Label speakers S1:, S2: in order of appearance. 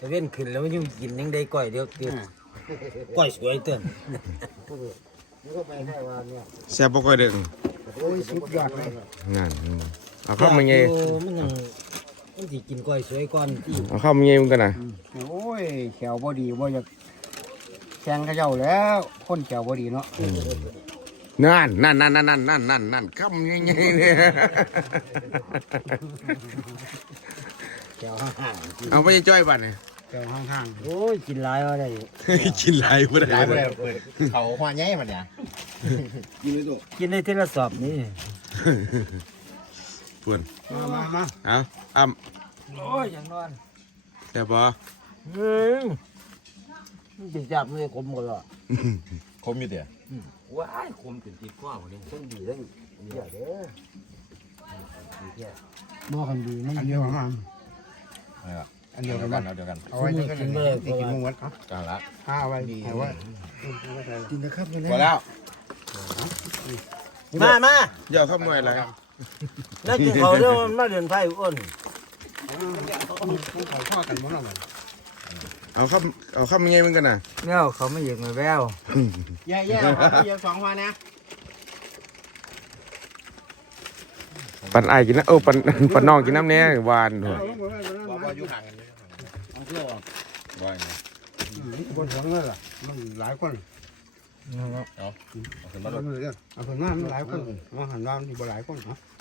S1: เว้นขึ้นแล้วมันยังกินยังได้ก้อยเดียวกินก้อยสวยเติม
S2: แซ่บบ่ค่อยเด้ง
S3: โอ้ยสุดยอดเลย
S2: นั่นเอาข้าวมาไง
S1: มันยังมันสิกินก้อยสวยก่อนที่
S2: เอาข้าวมาไงมันกันนะ
S3: โอ้ยแขวบ่ดีบ่อยากแข่งเขาเจ้าแล้วคนแขวบ่ดีเนาะ
S2: นั่นข้าวมาไงเนี่ย
S3: แขวห่าง
S2: เอาไปจ้อยบัดเนี่ย
S3: ๆแขวห่าง
S1: โอ้ยกินหลายว่าได้
S2: กินหลายบ่ได้
S4: หลายบ่ได้เปิดเขาหัวใหญ่มันเนี่ย
S1: กินได้ทีละสอบนี่
S2: ปวน
S3: ๆมา
S2: เอาอ้ำ
S1: โอ้ยอย่างนอน
S2: แซ่บบ่
S1: มันจะจับไม่คมกันหรอ
S4: คมอยู่เดียว
S1: ว้ายคมจนติดข้อหมดเลยต้องดีได้เยอะเด้อ
S3: บ่กันดีมันเดียวกัน อันเดียวกัน
S4: เอาเดียวกัน
S3: เอาไว้ที่กินเลยที่กินม้วนเอา
S4: กันละ
S3: เอาไว้เอาไว้กินนะครับกัน
S4: พอแล้ว
S1: มา
S2: อย่าข้าวหน่อยเลย
S1: แล้วกินเขาเรื่องมาเดินไฟอ้น
S3: ต้องขอข้อกันมั้งหน่อย
S2: เอาข้าวมาไงมันกันนะ
S1: เนี่ยเขาไม่หยิบมาแวว
S3: แย่ๆเอา2หัวนะ
S2: ปันไอกินนะปันน้องกินน้ำเนี้ยหวานหัว
S4: ว่าอยู่ห่างกันอยู่บ่อยนะ
S3: คนสองเลยล่ะมันหลายคน
S4: เอาขึ้นมา
S3: เอา
S4: ดู
S3: คนมาหลายคนมาหันว่ามันบ่หลายคนเนาะ